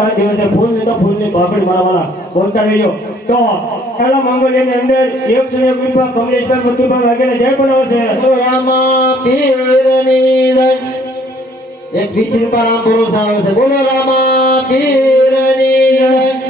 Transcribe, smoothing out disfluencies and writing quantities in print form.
આ દિવસે ફૂલ ને તો ફૂલની પાપડી મારવાના બોલતા રહ્યો તો કાલા માંગોલિયાની અંદર 101 રૂપિયા કમલેશભાઈ મથુરભાઈ વાઘેલા જય પણ આવશે રામા પીરની જય એક 20 રૂપિયા બોલો સાવ છે બોલો રામા પીરની જય